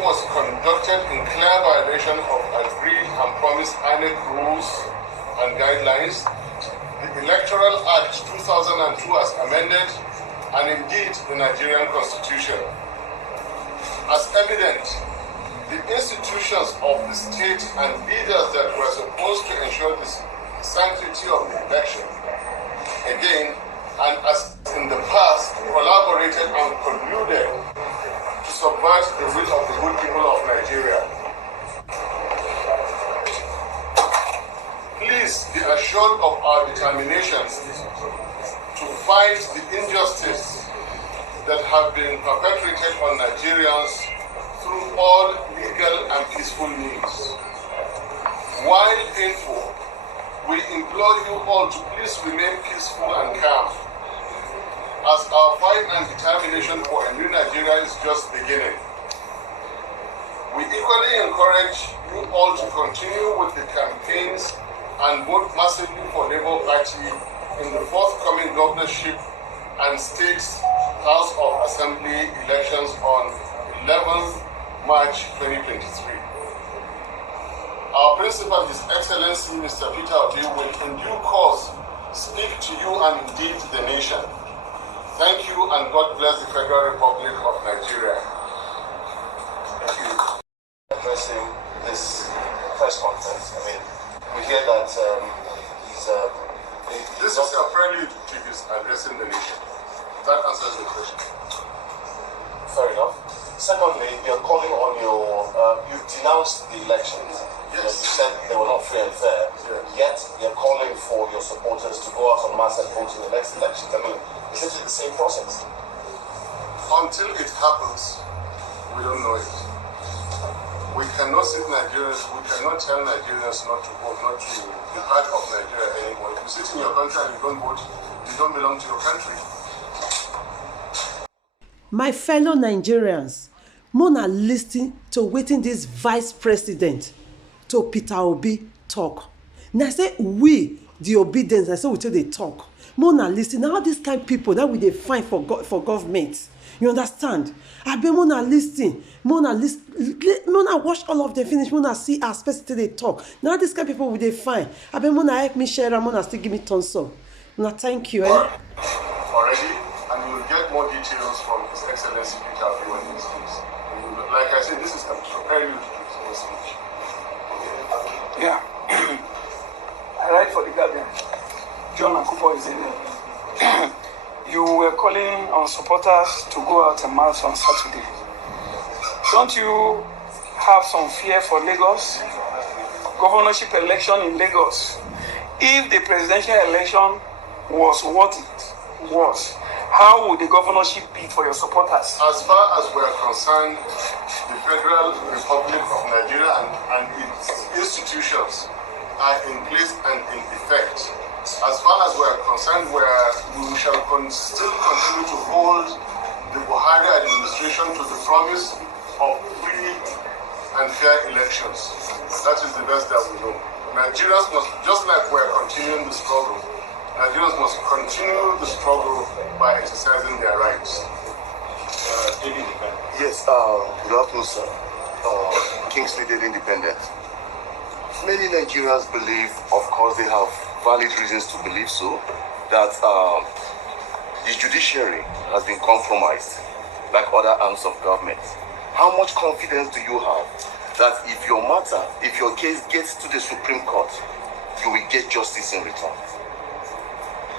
was conducted in clear violation of agreed and promised INEC rules and guidelines, the Electoral Act 2002 as amended, and indeed the Nigerian Constitution. As evident, the institutions of the state and leaders that were supposed to ensure the sanctity of the election, again, and as in the past, collaborated and colluded to subvert the will of the good people of Nigeria. Please be assured of our determination to fight the injustice that have been perpetrated on Nigerians through all legal and peaceful means. While painful, we implore you all to please remain peaceful and calm, as our fight and determination for a new Nigeria is just beginning. We equally encourage you all to continue with the campaigns and vote massively for Labour Party in the forthcoming governorship and State House of Assembly elections on 11th March 2023. Our Principal, His Excellency Mr. Peter Obi, will in due course speak to you and indeed to the nation. Thank you, and God bless the Federal Republic of Nigeria. Thank you. Addressing this press conference, I mean, we hear that this is a prelude to his addressing the nation. That answers the question. Fair enough. Secondly, you're calling on you denounced the elections. Yes. You said they were not free and fair. Yes. Yet you're calling for your supporters to go out en masse and vote in the next elections. I mean, is it the same process? Until it happens, we don't know it. We cannot sit Nigerians, we cannot tell Nigerians not to vote, not to be part of Nigeria anymore. If you sit in your country and you don't vote, you don't belong to your country. My fellow Nigerians, Mona listen to wetin this Vice President to Peter Obi talk. Now say we, the obedience, I say we take the talk. Mona listen, now this kind of people that we dey find for government. You understand? I be Mona listen. Mona watch all of them finish. Mona see as person till they talk. Now this kind of people we dey find. I be Mona help me share and Mona still give me thumbs up. Now thank you. Already, and you will get more details from His Excellency Peter Obi when he speaks. Like I said, this is a prelude to his speech. Yeah. I write for the Guardian. John Akupo is in there. You were calling on supporters to go out en masse on Saturday. Don't you have some fear for Lagos? Governorship election in Lagos. If the presidential election was what it was, how would the governorship be for your supporters? As far as we are concerned, the Federal Republic of Nigeria and its institutions are in place and in effect. As far as we are concerned, we shall still continue to hold the Buhari administration to the promise of free and fair elections. That is the best that we know. Nigerians must, just like we are continuing the struggle, Nigerians must continue the struggle by exercising their rights. Yes, good afternoon, sir. Kingsley Daily Independent. Many Nigerians believe, of course they have valid reasons to believe so, that the judiciary has been compromised like other arms of government. How much confidence do you have that if your case gets to the Supreme Court, you will get justice in return?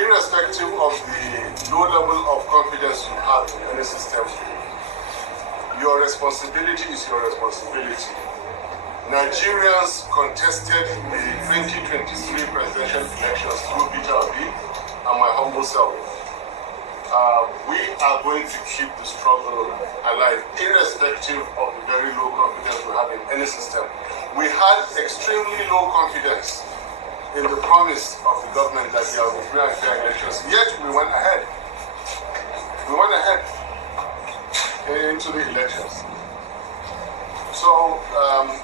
Irrespective of the low level of confidence you have in any system, your responsibility is your responsibility. Nigerians contested the 2023 presidential elections through Peter Obi and my humble self. We are going to keep the struggle alive, irrespective of the very low confidence we have in any system. We had extremely low confidence in the promise of the government that there will be free and fair elections. Yet we went ahead. We went ahead into the elections. So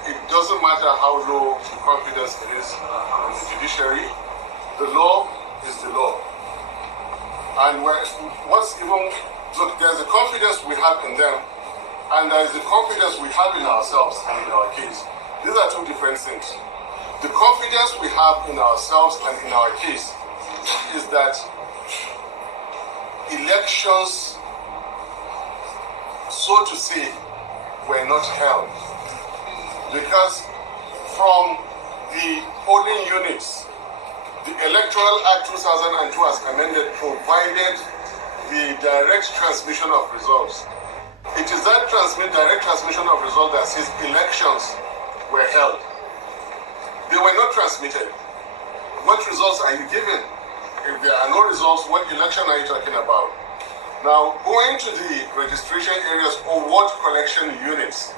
it doesn't matter how low the confidence it is in the judiciary, the law is the law. And what's even, look, there's a confidence we have in them and there is the confidence we have in ourselves and in our case. These are two different things. The confidence we have in ourselves and in our case is that elections, so to say, were not held. Because from the polling units, the Electoral Act 2002 as amended provided the direct transmission of results. It is that direct transmission of results that says elections were held. They were not transmitted. What results are you giving? If there are no results, what election are you talking about? Now, going to the registration areas or vote collection units,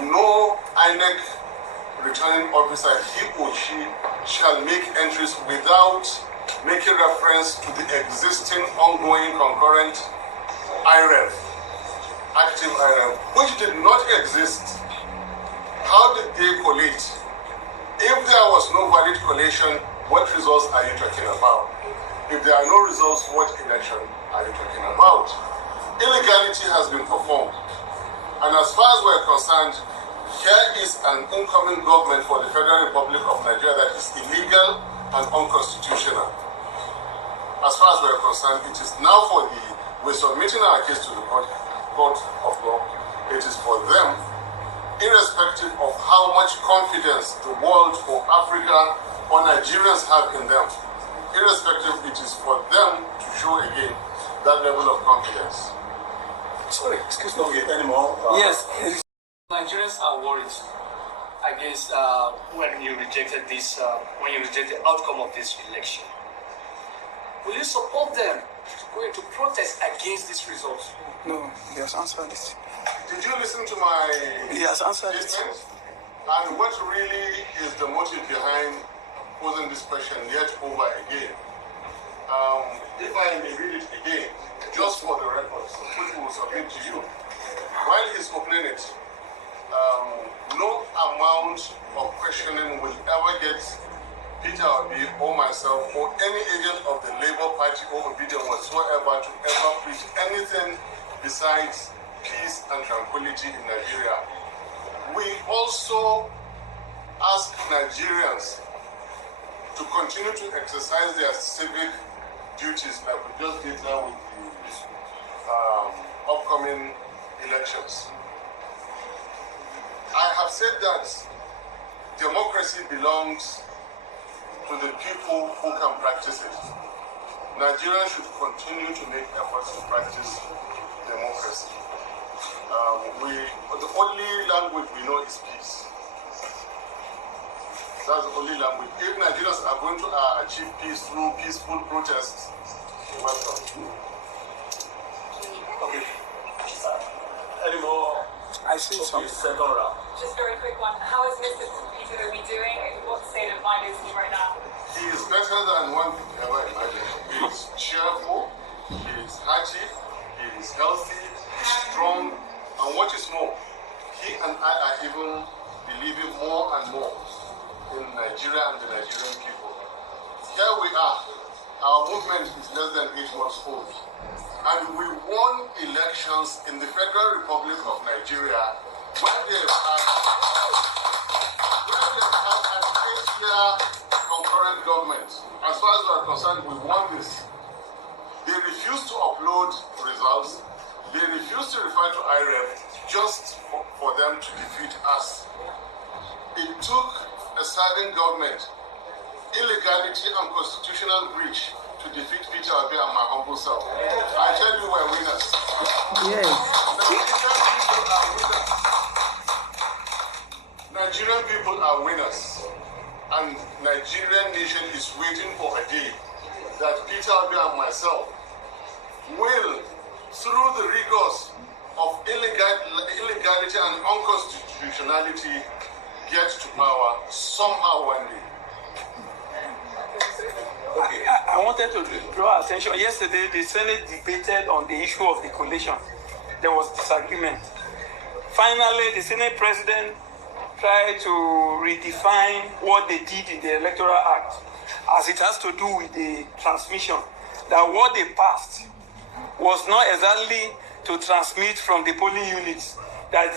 no INEC returning officer, he or she, shall make entries without making reference to the existing ongoing concurrent IREF, active IREF, which did not exist. How did they collate? If there was no valid collation, what results are you talking about? If there are no results, what election are you talking about? Illegality has been performed. And as far as we're concerned, here is an incoming government for the Federal Republic of Nigeria that is illegal and unconstitutional. As far as we're concerned, it is now we're submitting our case to the court of law. It is for them, irrespective of how much confidence the world or Africa or Nigerians have in them, irrespective, it is for them to show again that level of confidence. Sorry, excuse me. Okay, anymore? Yes. Nigerians are worried, I guess, when you rejected when you reject the outcome of this election. Will you support them going to protest against these results? No, he has answered it. Did you listen to my He has answered it. statement? And what really is the motive behind posing this question yet over again? If I may read it again, just for the records, which we will submit to you. While he's opening it, no amount of questioning will ever get Peter Obi or myself or any agent of the Labour Party or Obedience whatsoever to ever preach anything besides peace and tranquility in Nigeria. We also ask Nigerians to continue to exercise their civic duties like we just did now with the upcoming elections. I have said that democracy belongs to the people who can practice it. Nigerians should continue to make efforts to practice democracy. The only language we know is peace. That's the only language. If Nigerians are going to achieve peace through peaceful protests, welcome. Okay. Anymore? I see some. Second round. Just a very quick one. How is Mr. Peter Obi doing? What state of mind is he right now? He is better than one could ever imagine. He is cheerful, he is hearty, he is healthy, he is strong, and what is more, he and I are even believing more and more in Nigeria and the Nigerian people. Here we are. Our movement is less than 8 months old. And we won elections in the Federal Republic of Nigeria where they had an 8-year concurrent government. As far as we are concerned, we won this. They refused to upload results. They refused to refer to IREF just for them to defeat us. It took a certain government, illegality and constitutional breach to defeat Peter Obi and my humble self. I tell you, we're winners. Yes. Nigerian people are winners. And Nigerian nation is waiting for a day that Peter Obi and myself will, through the rigors of illegality and unconstitutionality, get to power somehow one day. Okay. I wanted to draw attention. Yesterday, the Senate debated on the issue of the coalition. There was disagreement. Finally, the Senate president tried to redefine what they did in the Electoral Act as it has to do with the transmission. That what they passed was not exactly to to transmit from the polling units. That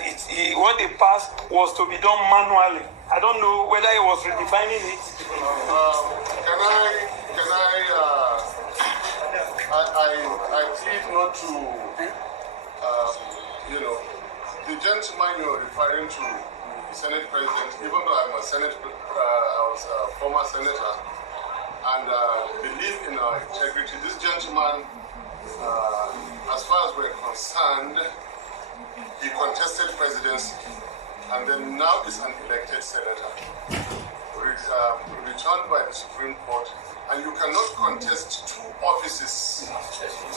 what they passed was to be done manually. I don't know whether he was redefining it. I plead not to, the gentleman you're referring to, the Senate President, even though I was a former senator, and believe in our integrity, this gentleman, as far as we're concerned, he contested presidency, and then now is an elected senator, returned by the Supreme Court, and you cannot contest two offices.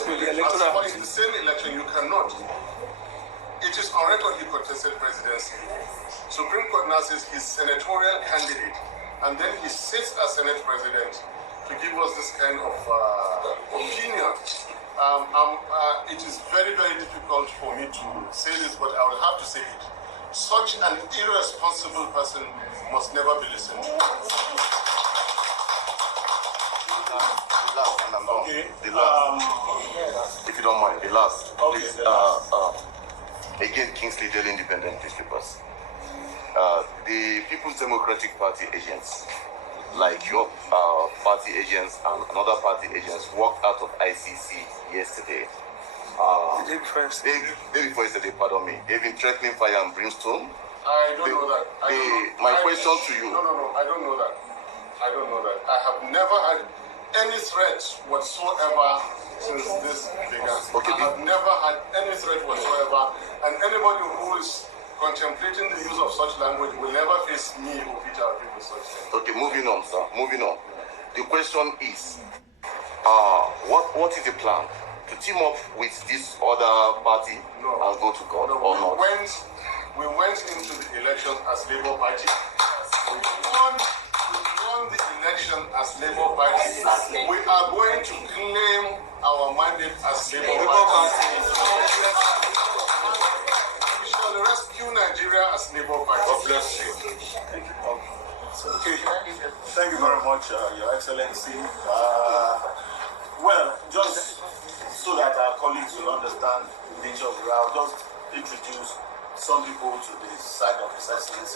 In the same election, you cannot. It is on record he contested presidency. Supreme Court now says he's senatorial candidate, and then he sits as Senate President to give us this kind of opinion. It is very, very difficult for me to say this, but I will have to say it. Such an irresponsible person must never be listened to. Okay. The last, if you don't mind, the last. Okay. Please, again, Kingsley Daily Independent newspapers. The People's Democratic Party agents, like your party agents and another party agents, walked out of ICC yesterday. Day before yesterday, pardon me. They've been threatening fire and brimstone. I don't know that. My question to you. No, I don't know that. I don't know that. I have never had any threat whatsoever since this began. Okay, I have never had any threat whatsoever, and anybody who is contemplating the use of such language will never face me or Peter with such things. Okay, moving on, sir. Moving on. The question is, what is the plan? To team up with this other party and go to court or not? We went into the election as Labour Party. We won the election as Labour Party. We are going to claim our mandate as Labour Party. We shall rescue Nigeria as Labour Party. God bless you. Thank you. Okay. Thank you very much, Your Excellency. Well, just so that our colleagues will understand the nature of the route, just introduce some people to the side of His Excellency.